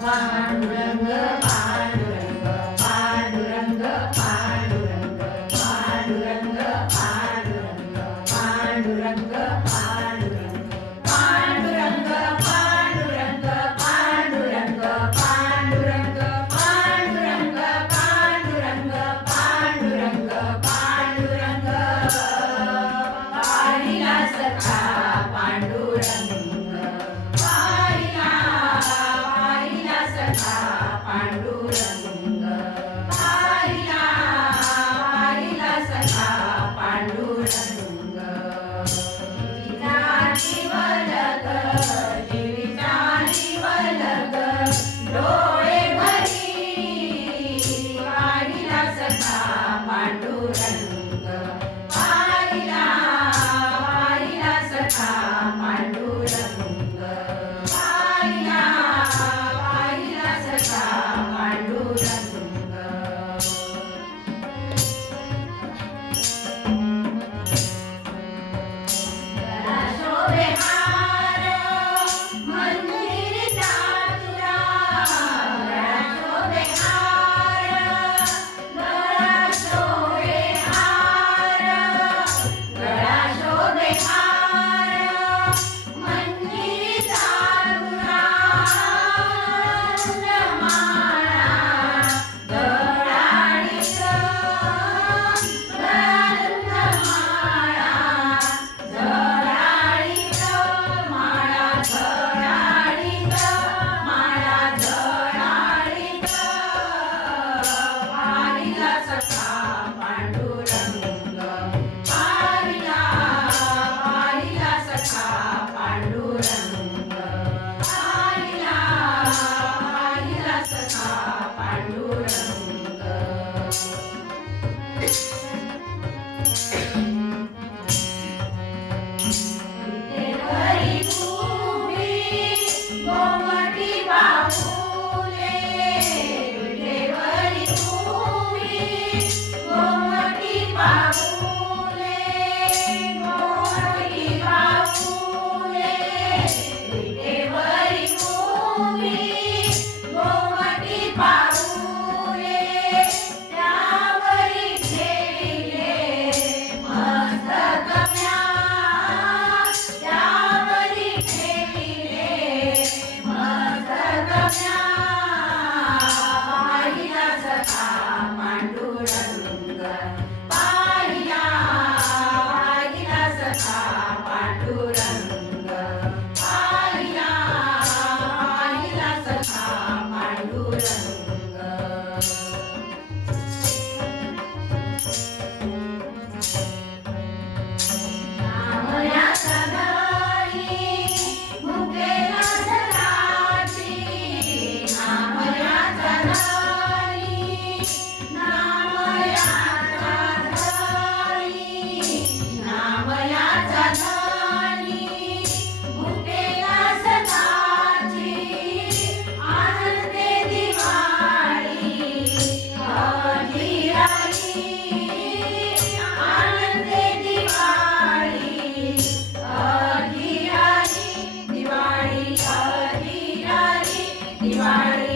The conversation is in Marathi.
पांडुरंग पांडुरंग पांडुरंग पांडुरंग पांडुरंग पांडुरंग पांडुरंग पांडुरंग पांडुरंग पांडुरंग पांडुरंग पांडुरंग पांडुरंग पांडुरंग पांडुरंग पाहिला सखा पांडुरंग पांडुरंग पाहिला पाहिला सखा पांडुरंग जीविताची वलग डोळे भरी पाहिला सखा पांडुरंग पाहिला पाहिला सखा पांडुरंग पाहिला पाहिला सखा पांडुरंग गळा शोभे हार मंदिरीचा तुरा गळा शोभे हार गळा शोभे हार गळा शोभे हार मंदिरीचा तुरा माळा गळाळीत गळाळीत माळा झळाळीत माळा झळाळीत माळा झळाळीत पाहिला सखा पांडुरंग पाहिला पाहिला सखा पांडुरंग पाहिला पाहिला सखा पांडुरंग विटेवरी उभी गोमटी बाहुले विटेवरी उभी गोमटी बाहुले गोमटी बाहुले विटेवरी उभी गोमटी बाहुले त्यावरी ठेविले मस्तक म्या त्यावरी ठेविले मस्तक म्या पाहिला सखा पांडुरंग पाहिला पाहिला सखा पांडुरंग पाहिला पाहिला सखा पांडुरंग नामयाचा धनी मुकेला सदाची नामयाचा धनी नामयाचा धनी नामयाचा धनी मुकेला सदाची आनंदे दिवाळी अधीराई आनंदे दिवाळी अधीराई दिवाळी अधीराई दिवाळी